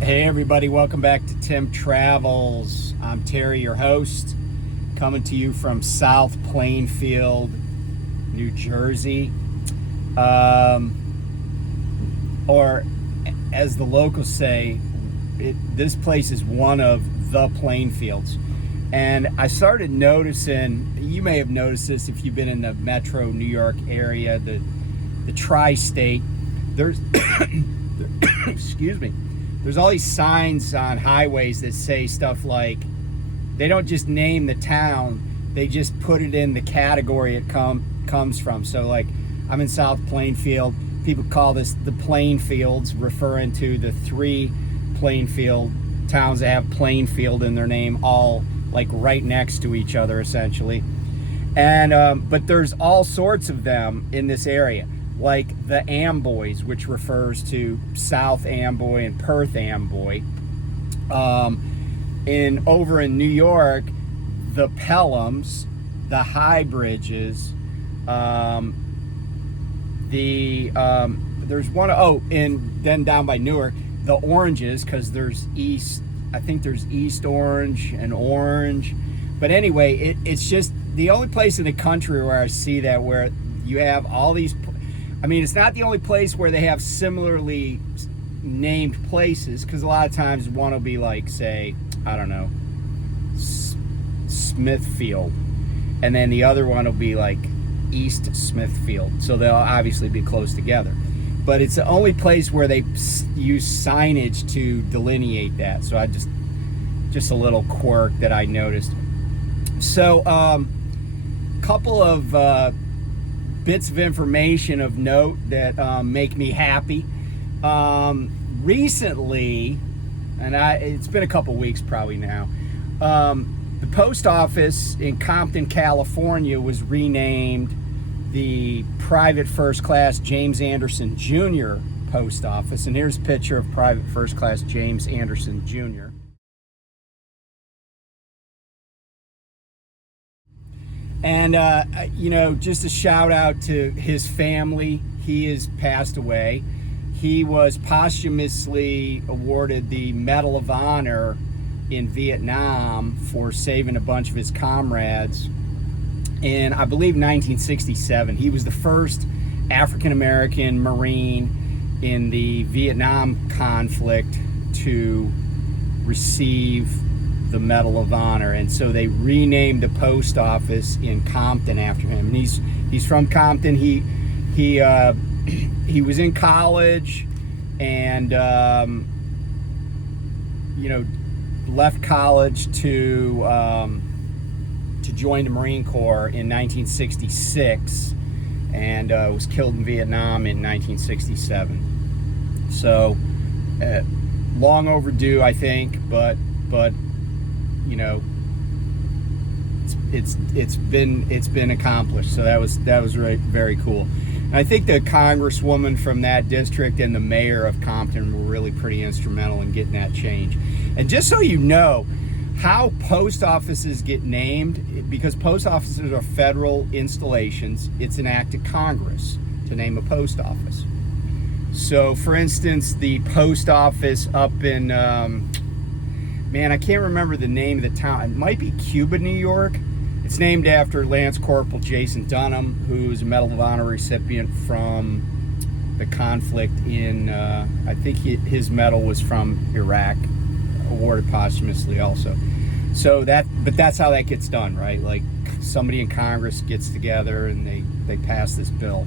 Hey everybody, welcome back to Tim Travels. I'm Terry, your host, coming to you from South Plainfield, New Jersey. Or as the locals say, this place is one of the Plainfields. And I started noticing, you may have noticed this if you've been in the metro New York area, the tri-state, there's, excuse me, there's all these signs on highways that say stuff like, they don't just name the town, they just put it in the category it comes from. So like, I'm in South Plainfield, people call this the Plainfields, referring to the three Plainfield towns that have Plainfield in their name, all like right next to each other essentially. And but there's all sorts of them in this area, like the Amboys, which refers to South Amboy and Perth Amboy. Over in New York, the Pelhams, the High Bridges, there's one, and then down by Newark, the Oranges, because there's I think there's East Orange and Orange. But anyway, it's just the only place in the country where I see that, where you have all these, I mean, it's not the only place where they have similarly named places, because a lot of times one will be like, say, I don't know, Smithfield, and then the other one will be like East Smithfield, so they'll obviously be close together. But it's the only place where they use signage to delineate that. So I just a little quirk that I noticed. So couple of bits of information of note that make me happy. Recently, and it's been a couple weeks probably now, the post office in Compton, California was renamed the Private First Class James Anderson Jr. Post Office. And here's a picture of Private First Class James Anderson Jr. And, just a shout out to his family. He has passed away. He was posthumously awarded the Medal of Honor in Vietnam for saving a bunch of his comrades in, I believe, 1967. He was the first African-American Marine in the Vietnam conflict to receive the Medal of Honor, and so they renamed the post office in Compton after him. And he's from Compton. He was in college, and left college to join the Marine Corps in 1966, and was killed in Vietnam in 1967. So long overdue, I think, but it's been accomplished. So that was very, very cool. And I think the congresswoman from that district and the mayor of Compton were really pretty instrumental in getting that change. And just so you know how post offices get named, because post offices are federal installations, it's an act of Congress to name a post office. So for instance, the post office up in, I can't remember the name of the town. It might be Cuba, New York. It's named after Lance Corporal Jason Dunham, who's a Medal of Honor recipient from the conflict in, I think his medal was from Iraq, awarded posthumously also. So but that's how that gets done, right? Like somebody in Congress gets together and they pass this bill.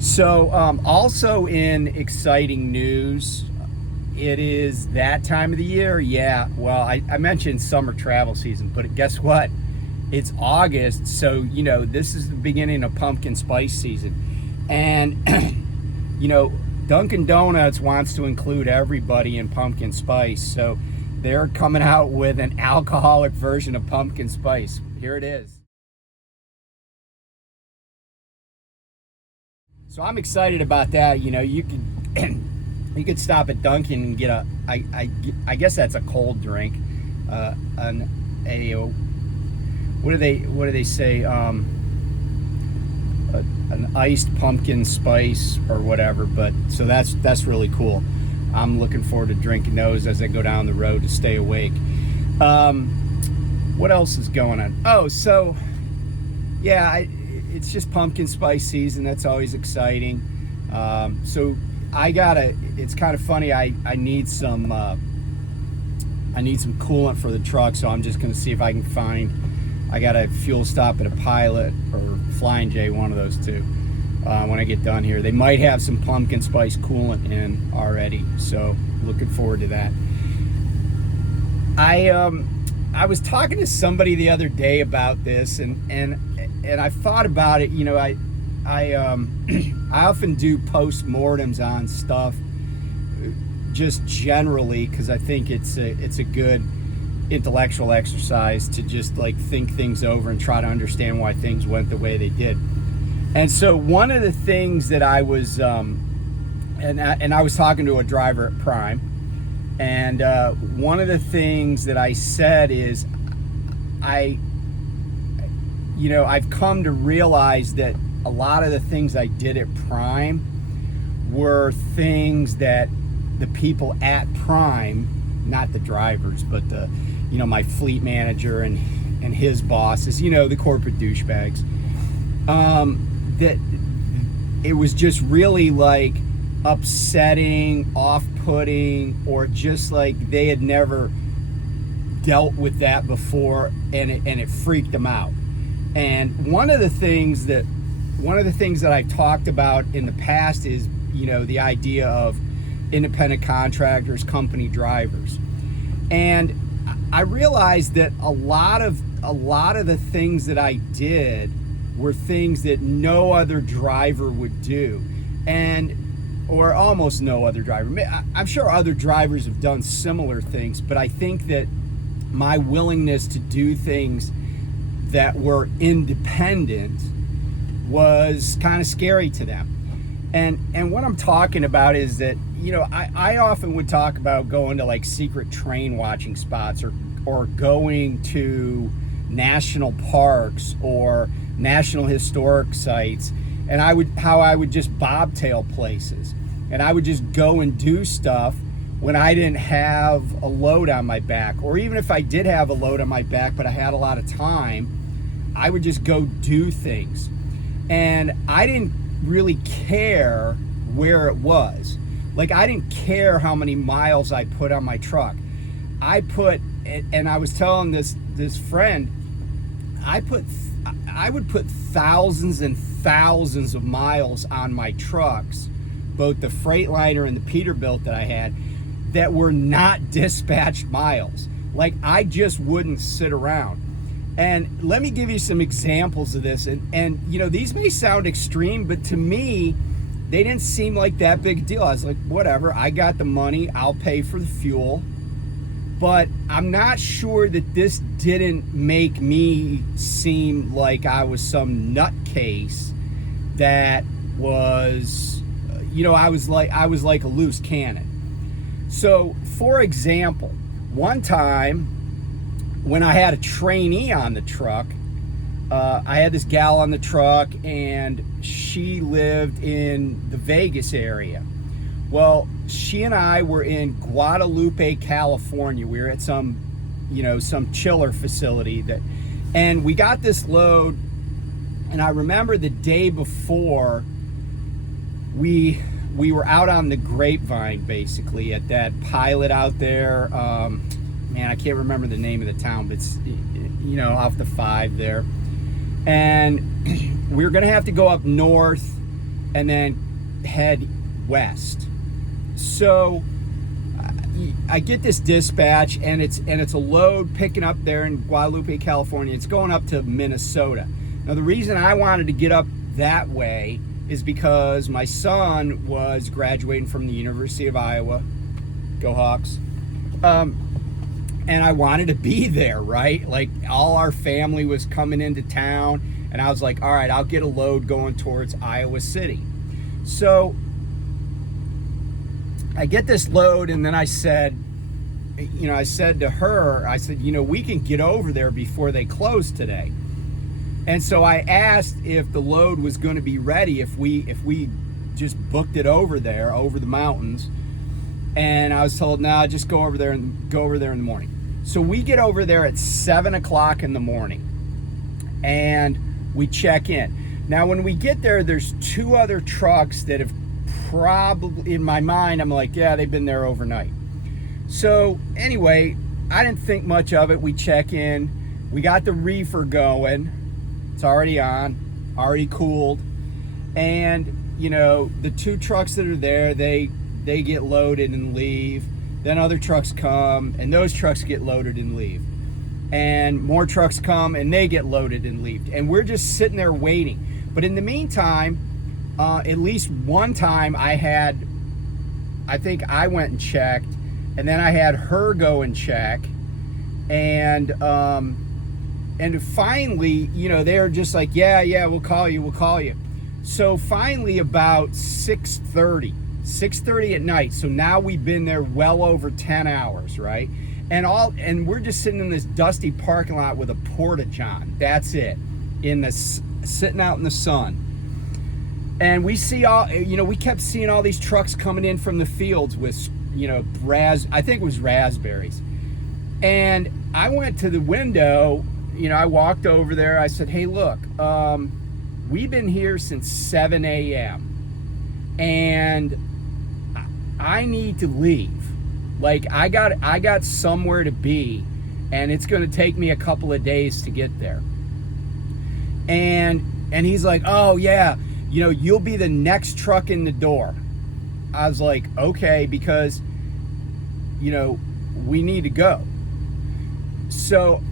So also in exciting news, it is that time of the year. Yeah, well, I mentioned summer travel season, but guess what? It's August, so, this is the beginning of pumpkin spice season. And, Dunkin' Donuts wants to include everybody in pumpkin spice, so they're coming out with an alcoholic version of pumpkin spice. Here it is. So I'm excited about that. You could stop at Dunkin' and get I guess that's a cold drink, what do they say? An iced pumpkin spice or whatever. But so that's really cool. I'm looking forward to drinking those as I go down the road to stay awake. What else is going on? Oh, so yeah, it's just pumpkin spice season. That's always exciting. So it's kind of funny. I need some coolant for the truck, so I'm just going to see if I can find. I got a fuel stop at a Pilot or Flying J, one of those two. When I get done here, they might have some pumpkin spice coolant in already, so looking forward to that. I was talking to somebody the other day about this, and I thought about it. You know, I often do postmortems on stuff, just generally, because I think it's a good intellectual exercise to just like think things over and try to understand why things went the way they did. And so one of the things that I was and I was talking to a driver at Prime, and one of the things that I said is I've come to realize that a lot of the things I did at Prime were things that the people at Prime, not the drivers, but my fleet manager and his bosses, the corporate douchebags, that it was just really like upsetting, off-putting, or just like they had never dealt with that before, and it freaked them out. And one of the things that I've talked about in the past is, the idea of independent contractors, company drivers. And I realized that a lot of the things that I did were things that no other driver would do, or almost no other driver. I'm sure other drivers have done similar things, but I think that my willingness to do things that were independent was kind of scary to them. And what I'm talking about is that, I often would talk about going to like secret train watching spots, or going to national parks or national historic sites, and how I would just bobtail places, and I would just go and do stuff when I didn't have a load on my back, or even if I did have a load on my back but I had a lot of time, I would just go do things. And I didn't really care where it was. Like, I didn't care how many miles I put on my truck. I was telling this friend, I would put thousands and thousands of miles on my trucks, both the Freightliner and the Peterbilt that I had, that were not dispatched miles. Like, I just wouldn't sit around. And let me give you some examples of this. And these may sound extreme, but to me, they didn't seem like that big a deal. I was like, whatever, I got the money, I'll pay for the fuel. But I'm not sure that this didn't make me seem like I was some nutcase that was, I was like a loose cannon. So, for example, one time when I had a trainee on the truck, I had this gal on the truck, and she lived in the Vegas area. Well, she and I were in Guadalupe, California. We were at some chiller facility and we got this load. And I remember the day before, we were out on the Grapevine, basically, at that Pilot out there. Man, I can't remember the name of the town, but it's, off the 5 there. And we were going to have to go up north and then head west. So I get this dispatch, and it's a load picking up there in Guadalupe, California. It's going up to Minnesota. Now, the reason I wanted to get up that way is because my son was graduating from the University of Iowa. Go Hawks. And I wanted to be there, right? Like, all our family was coming into town, and I was like, all right, I'll get a load going towards Iowa City. So I get this load, and then I said to her, I said, we can get over there before they close today. And so I asked if the load was going to be ready if we just booked it over there, over the mountains. And I was told, no, just go over there in the morning. So we get over there at 7 o'clock in the morning and we check in. Now, when we get there, there's 2 other trucks that have probably, in my mind, I'm like, yeah, they've been there overnight. So anyway, I didn't think much of it. We check in. We got the reefer going. It's already on, already cooled. And, you know, the 2 trucks that are there, they get loaded and leave. Then other trucks come, and those trucks get loaded and leave. And more trucks come, and they get loaded and leave. And we're just sitting there waiting. But in the meantime, at least one time I think I went and checked, and then I had her go and check. And finally, you know, they were just like, yeah, we'll call you. So finally, about 6:30 at night. So now we've been there well over 10 hours, right? And we're just sitting in this dusty parking lot with a porta-john. That's it. Sitting out in the sun. And we see we kept seeing all these trucks coming in from the fields with, you know, I think it was raspberries. And I went to the window, you know, I walked over there. I said, hey, look, we've been here since 7 a.m. and I need to leave. Like, I got somewhere to be, and it's going to take me a couple of days to get there. And he's like, oh yeah, you know, you'll be the next truck in the door. I was like, okay, because, you know, we need to go. So,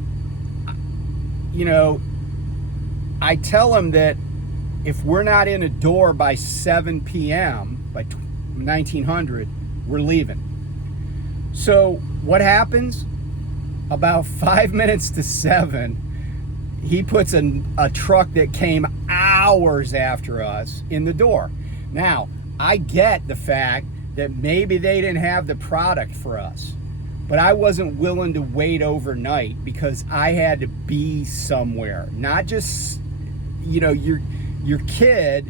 you know, I tell him that if we're not in a door by 7 p.m., by 1900, we're leaving. So what happens? About 5 minutes to 7, he puts a truck that came hours after us in the door. Now, I get the fact that maybe they didn't have the product for us, but I wasn't willing to wait overnight because I had to be somewhere. Not just, you know, your kid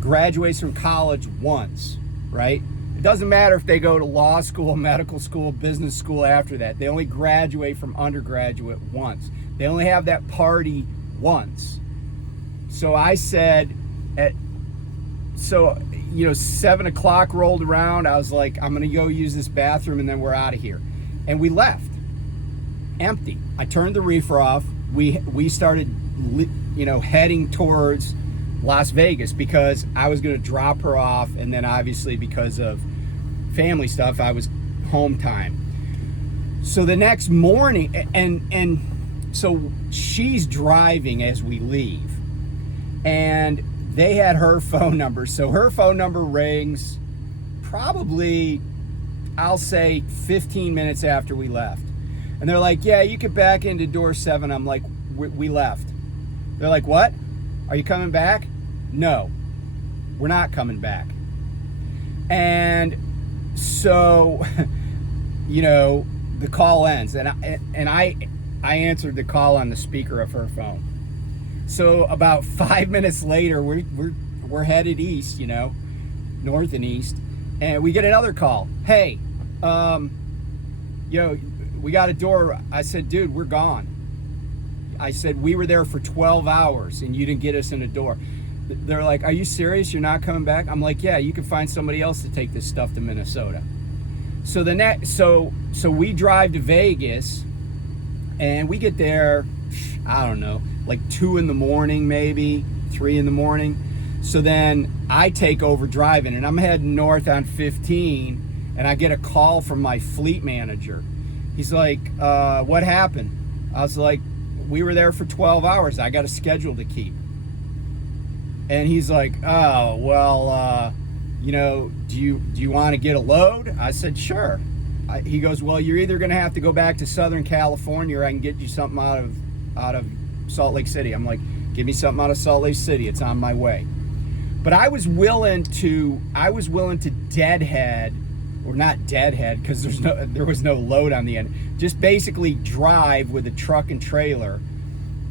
graduates from college once, right? It doesn't matter if they go to law school, medical school, business school after that. They only graduate from undergraduate once. They only have that party once. So I said, 7 o'clock rolled around. I was like, I'm going to go use this bathroom and then we're out of here. And we left. Empty. I turned the reefer off. We started, you know, heading towards Las Vegas because I was going to drop her off, and then obviously because of family stuff, I was home time. So the next morning, and so she's driving as we leave, and they had her phone number. So her phone number rings probably, I'll say 15 minutes after we left. And they're like, yeah, you could back into door 7. I'm like, we left. They're like, what? Are you coming back? No, we're not coming back. And so, you know, the call ends, and I answered the call on the speaker of her phone. So about 5 minutes later, we're headed east, you know, north and east, and we get another call. Hey, you know, we got a door. I said, dude, we're gone. I said, we were there for 12 hours and you didn't get us in a door. They're like, are you serious? You're not coming back? I'm like, yeah, you can find somebody else to take this stuff to Minnesota. So so we drive to Vegas, and we get there, I don't know, like 2 in the morning, maybe 3 in the morning. So then I take over driving, and I'm heading north on 15, and I get a call from my fleet manager. He's like, what happened? I was like, we were there for 12 hours. I got a schedule to keep. And he's like, oh, well, you know, do you want to get a load? I said, sure. He goes, well, you're either going to have to go back to Southern California, or I can get you something out of Salt Lake City. I'm like, give me something out of Salt Lake City. It's on my way. But I was willing to deadhead, or not deadhead, because there was no load on the end. Just basically drive with a truck and trailer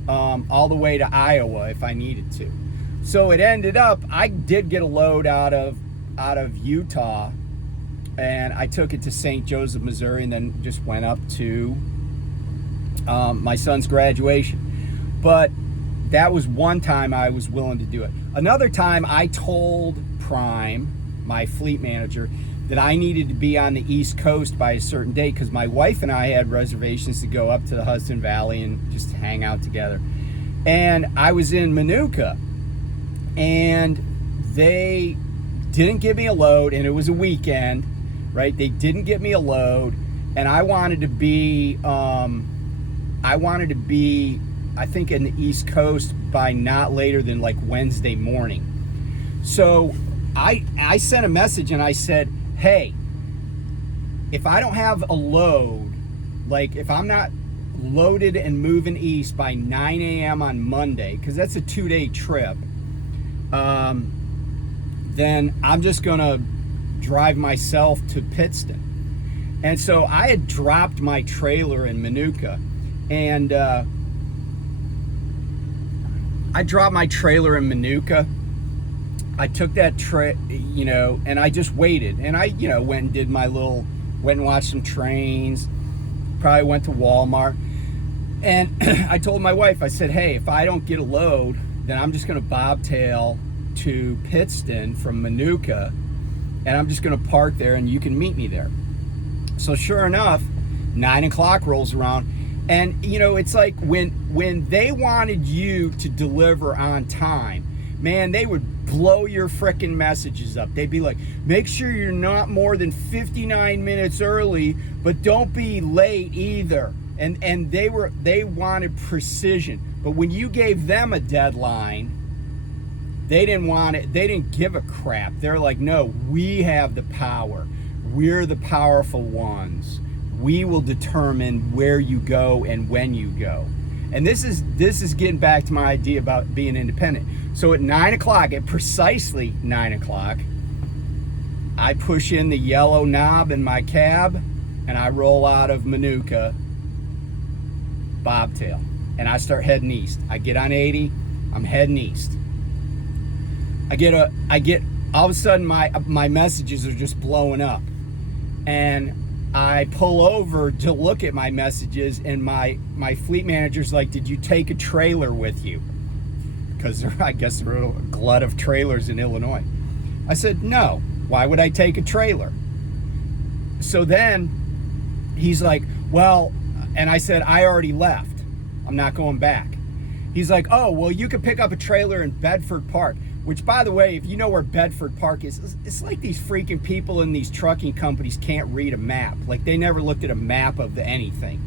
all the way to Iowa if I needed to. So it ended up, I did get a load out of Utah, and I took it to St. Joseph, Missouri, and then just went up to my son's graduation. But that was one time I was willing to do it. Another time I told Prime, my fleet manager, that I needed to be on the East Coast by a certain date because my wife and I had reservations to go up to the Hudson Valley and just hang out together. And I was in Manuka, and they didn't give me a load, and it was a weekend, right? They didn't give me a load, and I wanted to be, I think, in the East Coast by not later than like Wednesday morning. So I sent a message and I said, hey, if I don't have a load, like if I'm not loaded and moving east by 9 a.m. on Monday, because that's a 2-day trip, then I'm just gonna drive myself to Pittston. And so I had dropped my trailer in Manuka, and I dropped my trailer in Manuka. I took that trip, and I just waited. And I, went and did went and watched some trains, probably went to Walmart. And I told my wife, I said, hey, if I don't get a load, then I'm just going to bobtail to Pittston from Manuka, and I'm just going to park there and you can meet me there. So sure enough, 9 o'clock rolls around. And, it's like when they wanted you to deliver on time, man, they would blow your frickin' messages up. They'd be like, make sure you're not more than 59 minutes early, but don't be late either. And they wanted precision. But when you gave them a deadline, they didn't want it. They didn't give a crap. They're like, no, we have the power. We're the powerful ones. We will determine where you go and when you go. And this is getting back to my idea about being independent. So at 9 o'clock, at precisely 9 o'clock, I push in the yellow knob in my cab and I roll out of Manuka, bobtail, and I start heading east. I get on 80, I'm heading east. I get all of a sudden my messages are just blowing up, and I pull over to look at my messages, and my fleet manager's like, did you take a trailer with you? Because I guess there are a glut of trailers in Illinois. I said, no, why would I take a trailer? So then he's like, well, and I said, I already left. I'm not going back. He's like, oh, well, you could pick up a trailer in Bedford Park, which, by the way, if you know where Bedford Park is, it's like these freaking people in these trucking companies can't read a map. Like, they never looked at a map of anything,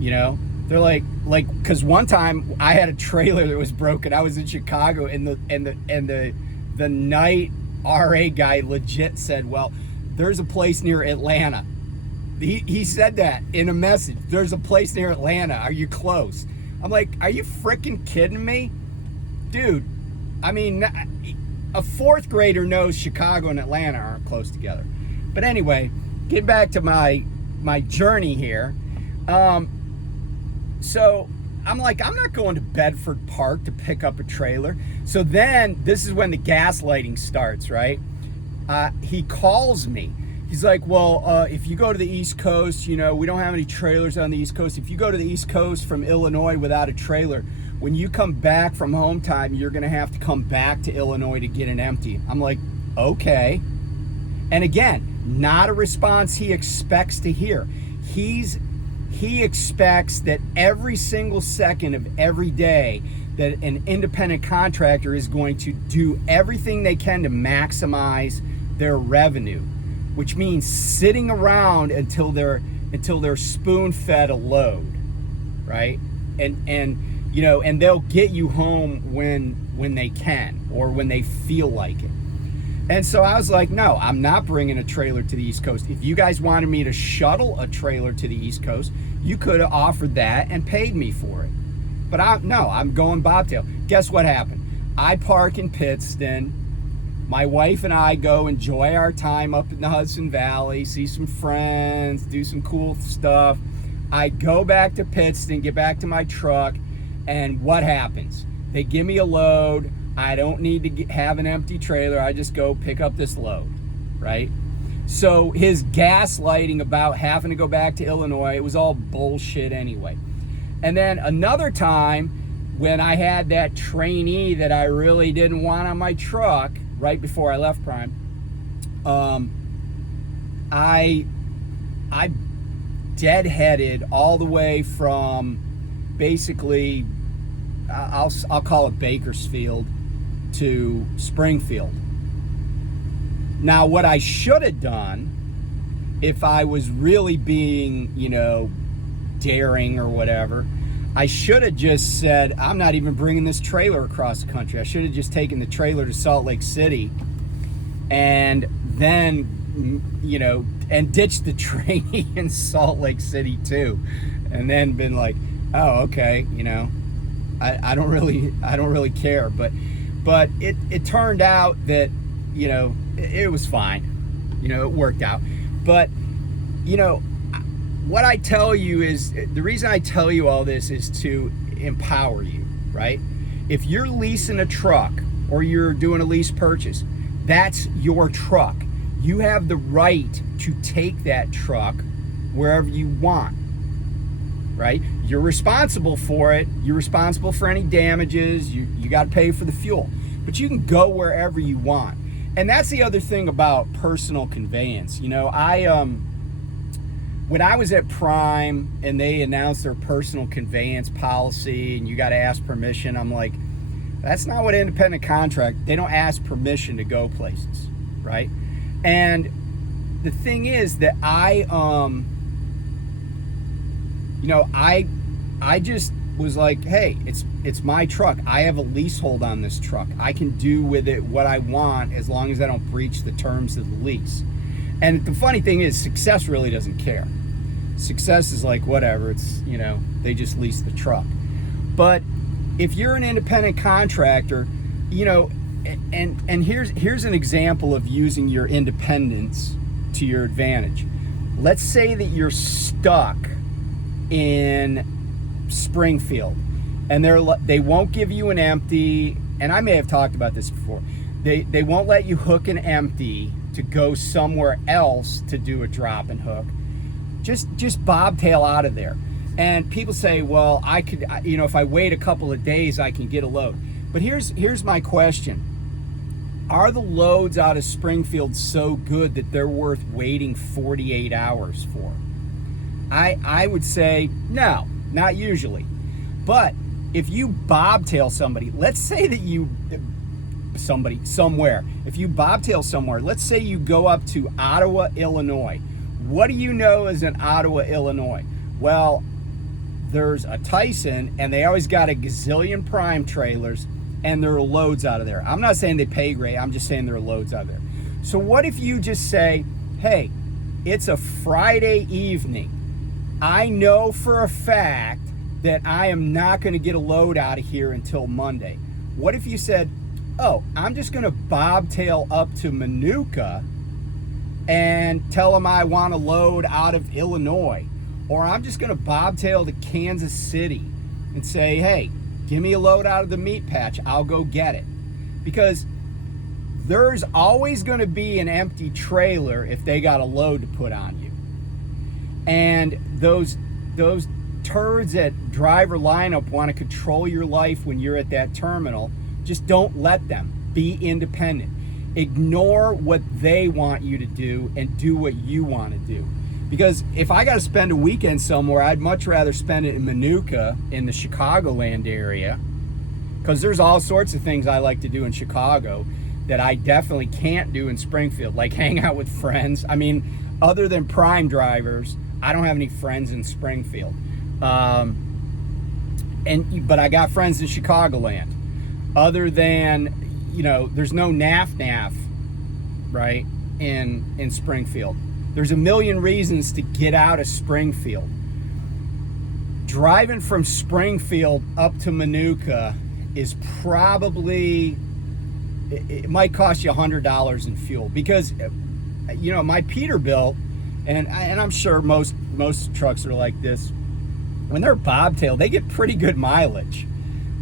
They're like, because one time I had a trailer that was broken. I was in Chicago, and the night RA guy legit said, well, there's a place near Atlanta. He said that in a message. There's a place near Atlanta. Are you close? I'm like, are you freaking kidding me? Dude, I mean, a fourth grader knows Chicago and Atlanta aren't close together. But anyway, get back to my journey here. So I'm like, I'm not going to Bedford Park to pick up a trailer. So then this is when the gaslighting starts, right? He calls me. He's like, well, if you go to the East Coast, we don't have any trailers on the East Coast. If you go to the East Coast from Illinois without a trailer, when you come back from home time, you're going to have to come back to Illinois to get an empty. I'm like, okay. And again, not a response he expects to hear. He expects that every single second of every day that an independent contractor is going to do everything they can to maximize their revenue, which means sitting around until they're spoon-fed a load, right? And they'll get you home when they can or when they feel like it. And so I was like, no, I'm not bringing a trailer to the East Coast. If you guys wanted me to shuttle a trailer to the East Coast, you could have offered that and paid me for it. But I'm going bobtail. Guess what happened? I park in Pittston. My wife and I go enjoy our time up in the Hudson Valley, see some friends, do some cool stuff. I go back to Pittston, get back to my truck, and what happens? They give me a load. I don't need to have an empty trailer. I just go pick up this load, right? So his gaslighting about having to go back to Illinois, it was all bullshit anyway. And then another time when I had that trainee that I really didn't want on my truck right before I left Prime, I deadheaded all the way from basically, I'll call it Bakersfield to Springfield. Now, what I should have done, if I was really being, daring or whatever, I should have just said, I'm not even bringing this trailer across the country. I should have just taken the trailer to Salt Lake City and then, and ditched the trainee in Salt Lake City too. And then been like, oh, okay, I don't really care. But it turned out that, it was fine. It worked out. But, what I tell you is, the reason I tell you all this is to empower you, right? If you're leasing a truck or you're doing a lease purchase, that's your truck. You have the right to take that truck wherever you want, right? You're responsible for it. You're responsible for any damages. You got to pay for the fuel, but you can go wherever you want. And that's the other thing about personal conveyance. When I was at Prime and they announced their personal conveyance policy and you got to ask permission, I'm like, that's not what independent contract, they don't ask permission to go places, right? And the thing is that I just was like, hey, it's my truck. I have a leasehold on this truck. I can do with it what I want as long as I don't breach the terms of the lease. And the funny thing is, Success really doesn't care. Success is like, whatever, it's, they just lease the truck. But if you're an independent contractor, and here's an example of using your independence to your advantage. Let's say that you're stuck in Springfield and they won't give you an empty, and I may have talked about this before, they won't let you hook an empty to go somewhere else to do a drop and hook. Just bobtail out of there. And people say, well, I could, if I wait a couple of days, I can get a load. But here's my question. Are the loads out of Springfield so good that they're worth waiting 48 hours for? I would say no, not usually. But if you bobtail somebody, let's say that if you bobtail somewhere, let's say you go up to Ottawa, Illinois. What do you know is in Ottawa, Illinois? Well, there's a Tyson, and they always got a gazillion Prime trailers, and there are loads out of there. I'm not saying they pay great. I'm just saying there are loads out of there. So what if you just say, hey, it's a Friday evening. I know for a fact that I am not going to get a load out of here until Monday. What if you said, oh, I'm just going to bobtail up to Manuka and tell them I want a load out of Illinois. Or I'm just going to bobtail to Kansas City and say, hey, give me a load out of the meat patch. I'll go get it. Because there's always going to be an empty trailer if they got a load to put on you. And those turds at driver lineup want to control your life when you're at that terminal. Just don't let them. Be independent. Ignore what they want you to do and do what you want to do. Because if I got to spend a weekend somewhere, I'd much rather spend it in Manuka in the Chicagoland area, because there's all sorts of things I like to do in Chicago that I definitely can't do in Springfield, like hang out with friends. I mean, other than Prime drivers, I don't have any friends in Springfield. But I got friends in Chicagoland. Other than, there's no NAF, right, in Springfield. There's a million reasons to get out of Springfield. Driving from Springfield up to Manuka is probably, it might cost you $100 in fuel, because, my Peterbilt, and I'm sure most trucks are like this, when they're bobtail, they get pretty good mileage.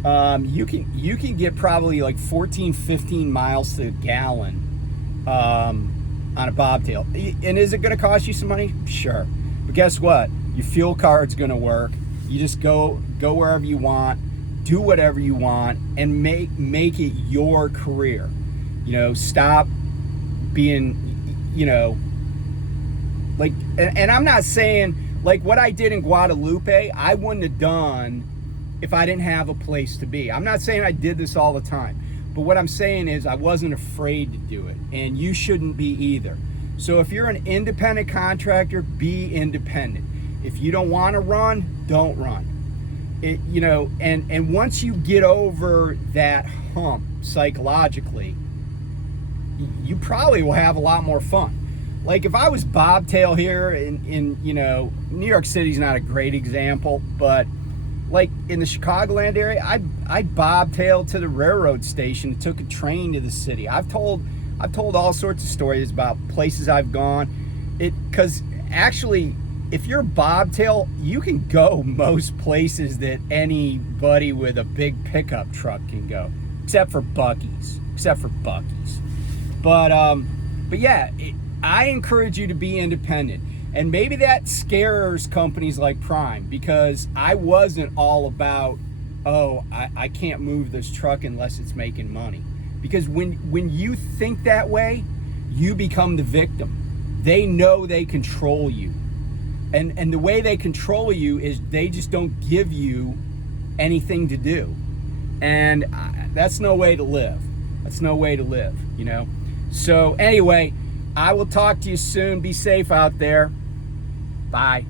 You can get probably like 14, 15 miles to the gallon on on a bobtail. And is it going to cost you some money? Sure. But guess what? Your fuel card's going to work. You just go wherever you want, do whatever you want, and make it your career. You know, stop being, you know, like, and I'm not saying, like, what I did in Guadalupe, I wouldn't have done if I didn't have a place to be. I'm not saying I did this all the time, but what I'm saying is I wasn't afraid to do it, and you shouldn't be either. So if you're an independent contractor, be independent. If you don't want to run, don't run. You know, and once you get over that hump psychologically, you probably will have a lot more fun. Like if I was bobtail here in you know, New York City's not a great example, but like in the Chicagoland area, I bobtailed to the railroad station, took a train to the city. I've told all sorts of stories about places I've gone. Because actually, if you're bobtail, you can go most places that anybody with a big pickup truck can go, except for Buc-ee's. But yeah, I encourage you to be independent. And maybe that scares companies like Prime, because I wasn't all about, oh, I can't move this truck unless it's making money. Because when you think that way, you become the victim. They know they control you. And the way they control you is they just don't give you anything to do. And that's no way to live. That's no way to live, you know? So anyway, I will talk to you soon. Be safe out there. Bye.